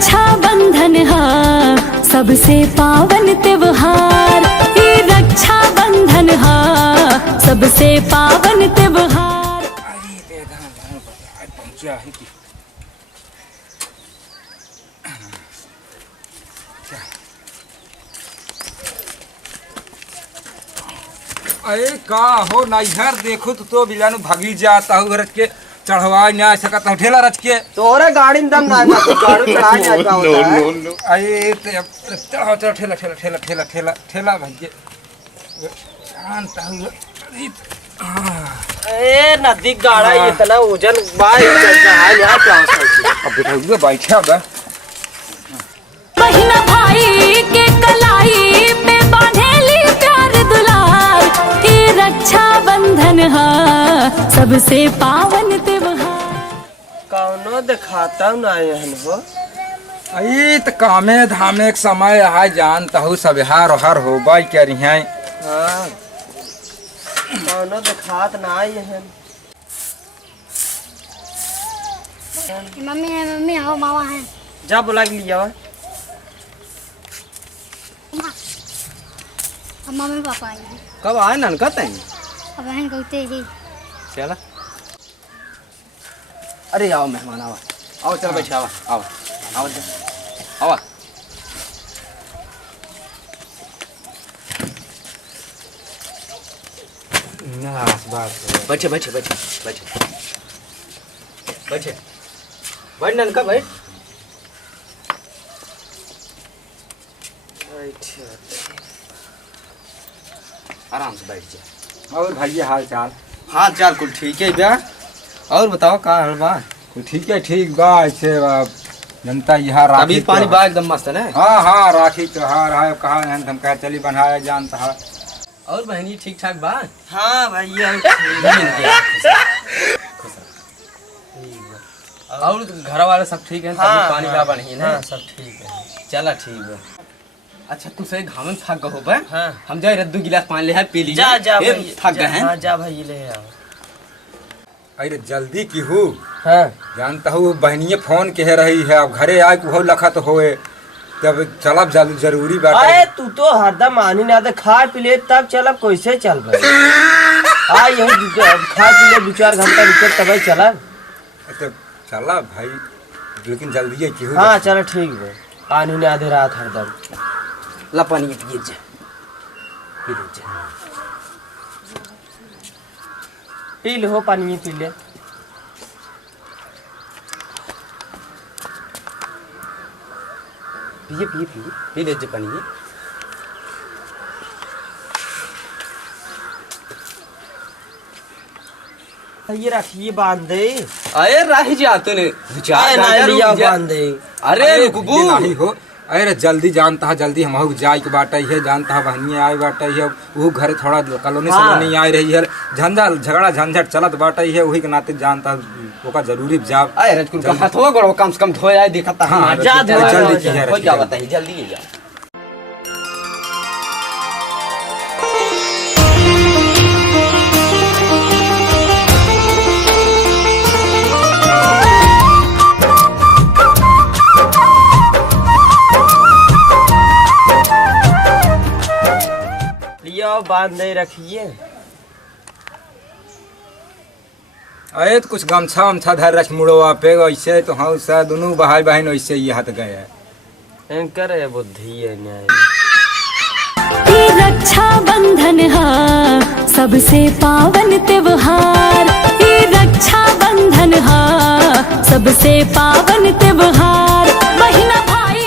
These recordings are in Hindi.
रक्षा बंधन हा सबसे पावन त्योहार, ये रक्षा बंधन हा सबसे पावन त्योहार। अरे का हो ना इधर देखो तो बिलानु भागी जाता हूँ घर के चढ़वा ना सकता हूँ ठेला रच के तोरे गाड़ी में दम ना तो गाड़ी चढ़ा नहीं आता होता है। अरे चढ़ाओ चढ़ो ठेला ठेला ठेला ठेला ठेला ठेला भाई जानता हूँ। ए नदी गाड़ा इतना वजन बाई चलता है यार क्या अब बैठा बैठे अब महीना भाई के कलाई पे बांधेली प्यार दुलार, ये रक्षा बंधन हा सबसे पावन त्योहार। कौनो दिखाता ना यहन हो अरे तो कामे धामे एक समय है जानता हूँ सब हार हर हो बाई क्या रही है। हाँ कौनो दिखात ना यहन। मम्मी है, मम्मी आओ, मामा है। जा बुला के लिया अब मम्मी पापा आएंगे। कब आए ननका तैन अब बहन कहते ही चला। अरे आओ मेहमान आओ आओ चल बैठे आओ आओ आओ आओ बैठे बैठे बैठे बैठे बैठे बैठ ननका बैठ आराम से बैठ जा। और भाई हाल चाल हाल चाल कुल ठीक है भैया। और बताओ का हाल बा? ठीक है ठीक बा ऐसे जनता यहाँ अभी पानी बा एकदम मस्त है ना। हाँ हाँ राखी त्योहार है कहा हम कह चली बनाया जानता है। और बहनी ठीक ठाक बा? हाँ भैया और घर वाले सब ठीक है? हाँ, पानी का बनी ना? हाँ, सब ठीक है। चला ठीक है। अच्छा तू सही घाम में थक गए हो बे? हाँ। हम जाए रद्दू गिलास पानी ले पी ली। जा जा भाई थक गए हैं। हाँ जा भाई ले आओ। अरे जल्दी की हूँ। हाँ जानता हूँ बहनिये फोन कह रही है अब घरे आए हो लखत होए तब चलब जरूरी बात। अरे तू तो हरदम आनी ना तो खा पी ले तब चलब कैसे चल भाई? आ यही खा पी ले 2-4 घंटा रुके तब चला। तो चला भाई लेकिन जल्दी है की हूँ। हाँ चलो ठीक है। पानी ने आधे रात हरदम ला पानी पिए जा पी ले जा पी लो पानी में पी ले। पिए पिए पिए पी ले जा पानी में। ये रखिए बांध दे। अरे राही जा तूने बांध दे। अरे रुकबू नहीं हो। अरे जल्दी जानता है जल्दी हम जाए के बाटा है जानता है बहनिये आए बाटा है वो घर थोड़ा कॉलोनी सलोनी आ रही है झंझट झगड़ा झंझट चलत बाटा है वही के नाते जानता ओका जरूरी जा। अरे हाथवा गोड़ कम से कम धोया देखता। हाँ जा जल्दी हो जा बताइए जल्दी जा। बांध नहीं रखिए। अरे तो कुछ गमछा वमछा धर रख मुड़वा पे ऐसे तो हाँ सा दोनों भाई बहन वैसे ही हाथ गए एंकर है बुद्धि है न्याय। ये रक्षा बंधन हा सबसे पावन त्योहार, ये रक्षा बंधन हा सबसे पावन त्योहार। महीना भाई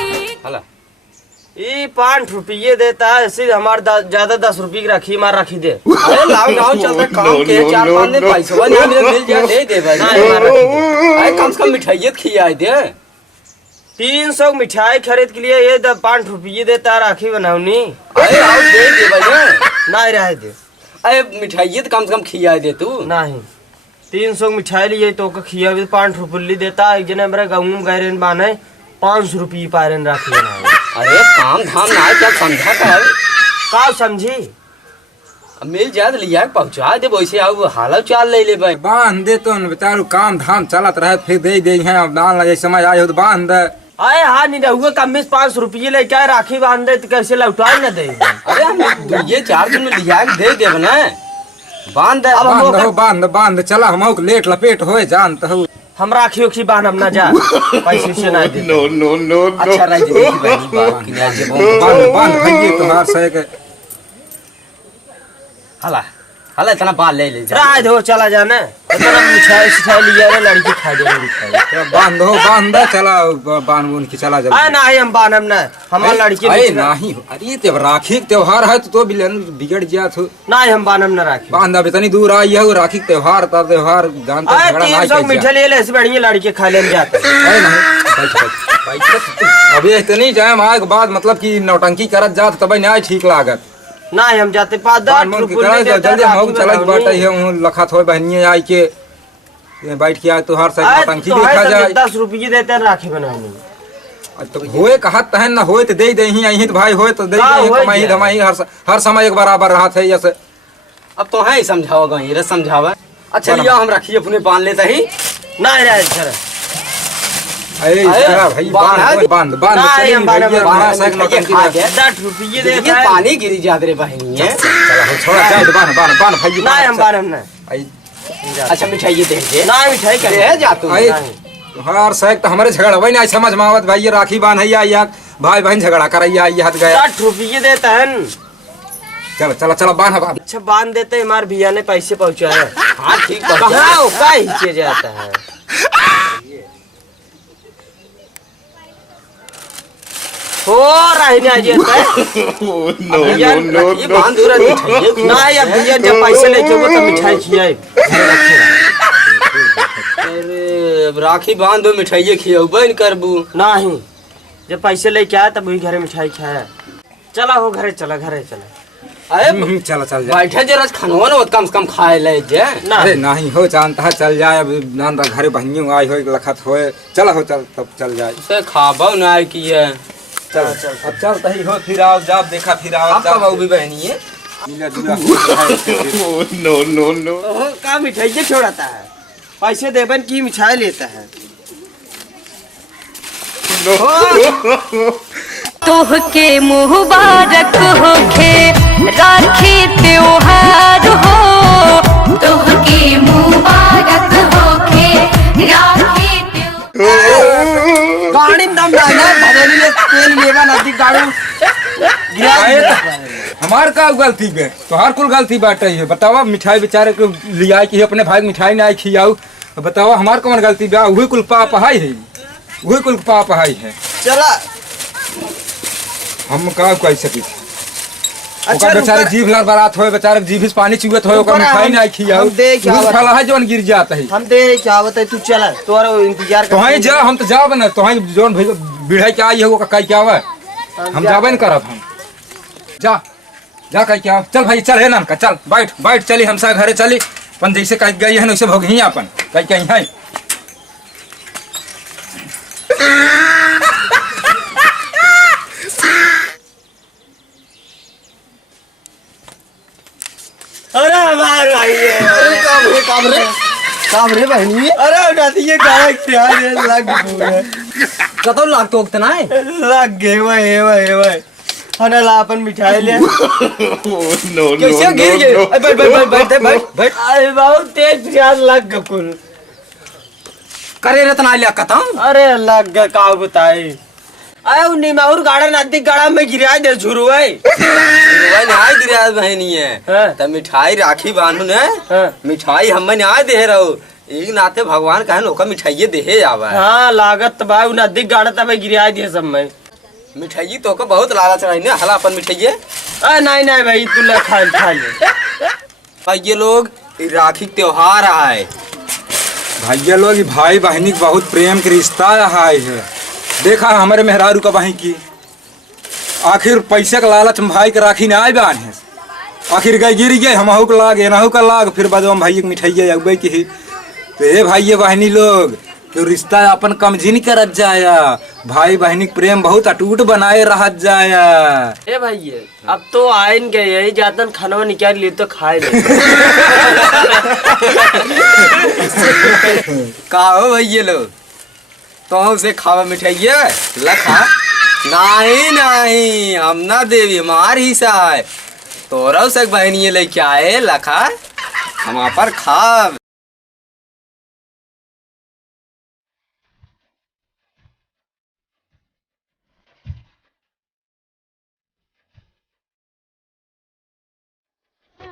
ये 5 रुपये देता है ऐसे हमारे ज्यादा 10 रुपये की राखी मार रखी दे। अरे लॉकडाउन चलता काम के 4-5 दिन पैसा मिल जाए दे दे भाई। अरे कम से कम मिठाई खिलाई दे। 300 मिठाई खरीद के लिए ये 5 रुपये देता राखी बनाऊनी। अरे आओ दे दे भाई नहीं रहे दे। अरे मिठाई तो कम से कम खिया दे तू। नहीं 300 मिठाई लिए तो खिया 5 रुपये देता। एक जने मेरे गाँव में गए बाने 500 रुपये पायरन राखी बनाए। अरे काम धाम ना क्या समझा कर का समझी मिल जाए तो लिया पहुँचा दे वैसे आओ हाल चाल ले ले बांध दे तो बेचारू काम धाम चलत रहे फिर दे हैं अब दान लगे समय आए हो तो बांध दे। अरे हाँ नहीं हुआ कम 500 रुपये लेके आए राखी बांध दे तो कैसे लौटाए न दे। अरे हम ये 4 दिन में लिया के दे देब ना, बांध दे। अब बांध हम हो बांध बांध चला हम लेट लपेट होए जानत हो। हम राखी उखी बांध ना जा पैसे से ना दे। अच्छा राज देखी बनी बात की आज बांध बांध भैया तुम्हार से के हला हला इतना बाल ले ले जा। राज हो चला जाना इतना मिठाई सिठाई लिया रे लड़की खा दे मिठाई। बांध हो बांध चला बांध बुन के चला आ जल्दी। नहीं हम बांधम ना हमार लड़की अरे नहीं अरे ते राखी के त्योहार है तो बिलन बिगड़ गया तू। नहीं हम बांधम ना राखी। बांध अब इतनी दूर आई है राखी के त्योहार तब त्योहार जानता अरे झगड़ा 300 नहीं मिठाई ले ले ऐसे बढ़िया लड़की खा ले जाते। अरे नहीं बैठ अबे इतनी जाए आए के बाद मतलब कि नौटंकी करत जात तब नहीं ठीक लागत। नहीं हम जाते 5-10 जल्दी हम चला बाटा है लखत हो बहनिए आई के बैठ के आए तोहार से नौटंकी देखा जाए। 10 रुपये देते हैं राखी बनाने। तो होए कहत तहन ना होए तो दे ही आई तो भाई होए तो दे हाँ, दे होए कमाई क्या? धमाई हर समय एक बराबर रहा थे जैसे। अब तो है समझाओगा ये रे समझावा। अच्छा लिया हम रखिए अपने बांध लेते ही। नहीं राज सर अरे तेरा भाई बांध बांध बांध नहीं, चली हम बांध- भैया बांध- बड़ा साइक नौटंकी खा में। गया। 10 रुपये ये देते हैं। पानी गिरी जात रे बहनी है। चला हो छोड़ा जाए बांध बांध बांध भाई नहीं हम बांधम ना। अच्छा मिठाई ये दे दे। नहीं मिठाई कर दे जा तू। आई हर साइक तो हमारे झगड़ा वही नहीं समझ में आवत भाई ये राखी बांध है या भाई बहन झगड़ा करैया ये हाथ गया। 10 रुपये देते हैं। चलो चलो चलो बांध बांध। अच्छा बांध देते हैं हमारे भैया ने पैसे पहुँचाए। हाँ ठीक कहाँ हो का हिचे जाता है। हो रही नहीं आज ये बांध दूर मिठाई नहीं अब भैया जब पैसे लेके वो तो मिठाई खियाए। अरे राखी बांध दो मिठाई खियाऊ बन करबू। नहीं जब पैसे लेके आया तब वही घरे मिठाई खाया। चला हो घरे चला घरे चला। अरे चलो चल जा। बैठे जरा खानवा ना कम से कम खाए ले जे। ना अरे नहीं हो जानता है चल जाए अब जानता घरे बहनियों आई हो लखत होए चला हो चल तब चल जाए। से खाबो ना की है। चल चल अब चल तही हो फिर आओ जाब देखा फिर आओ आपका बहू भी बहनी है। मिला जुला ओहो, का मिठाई छोड़ाता है पैसे देबन की मिठाई लेता है। तोहके मुबारक होखे राखी त्योहार हो। तोहके मुबारक होखे राखी त्योहार। गाड़ी में दम डालना भजनी ले तेल लेवा नदी गाड़ू हमार का गलती बे तोहार कुल गलती बाटे है बतावा मिठाई बेचारे को लिया कि अपने भाई मिठाई ना खियाऊ बतावा हमार कौन गलती बा वही कुल पाप हाई है वही कुल पाप हाई है। चला हम का कह सकी अच्छा ओकर बेचारे जीभ लड़ बारात होए बेचारे जीभ से पानी चुगत होए ओकर रुको ना, मिठाई हम- ना खियाऊ हम देख क्या वो बात- फला है जोन गिर जाता है। हम दे क्या बताए तू चला तोरा इंतजार तो ही जा हम तो जाब ना तो ही जोन बिढ़ाई के आई है वो कह क्या हुआ हम जाबे न करब हम जा जा कह क्या चल भाई चल है ना का चल बैठ बैठ चली हम सा घरे चली अपन जैसे कह गई है वैसे भोगी अपन कह कहीं है। अरे हमार भाई है काम रे बहनी है। अरे उठाती ये गाना क्या लग गया कतो लाग तो उतना है। लग गए वही हना ला अपन मिठाई ले कैसे गिर गए। अरे बैठ बैठ बैठ बैठ बैठ। अरे बहुत तेज प्यास लग गया कुल करे रतना लिया कतम। अरे लग गया का बताई अरे उन्नी माहौर गाड़ा नदी गाड़ा में गिरा दे झुरु है वही नहीं गिरा बहनी है। हाँ। तब मिठाई राखी बांधू ने हाँ। मिठाई हमें नहीं दे रहो एक नाते भगवान कहे लोग मिठाई दे आवा है। हाँ लागत भाई नदी गाड़ा तब गिरा दिए सब में मिठाई तो को बहुत लालच रही ने हला अपन मिठाई। अरे नहीं भाई तू ले खा ले ये लोग ये राखी त्योहार है। भैया लोग ये भाई बहनी के बहुत प्रेम के रिश्ता है देखा हमारे मेहरारू का बहन की आखिर पैसे का लालच में भाई के राखी ने आए बान है आखिर गए गिर गए हमहू का लाग एनहू का लाग फिर बाद हम भाई के मिठाई अगबे की तो ये भाई बहनी लोग तो रिश्ता अपन कमजिन करत जाया भाई बहनी के प्रेम बहुत अटूट बनाए रहत जाया। ए भाई अब तो आइन गए यही जातन खाना निकाल लिए तो खाए ले का हो भाई ये लोग तो से खावा मिठाइए लखा। नहीं नहीं हम ना देवी हमार हिस्सा है। तोरा से बहनिए लेके आए लखा हम पर खा।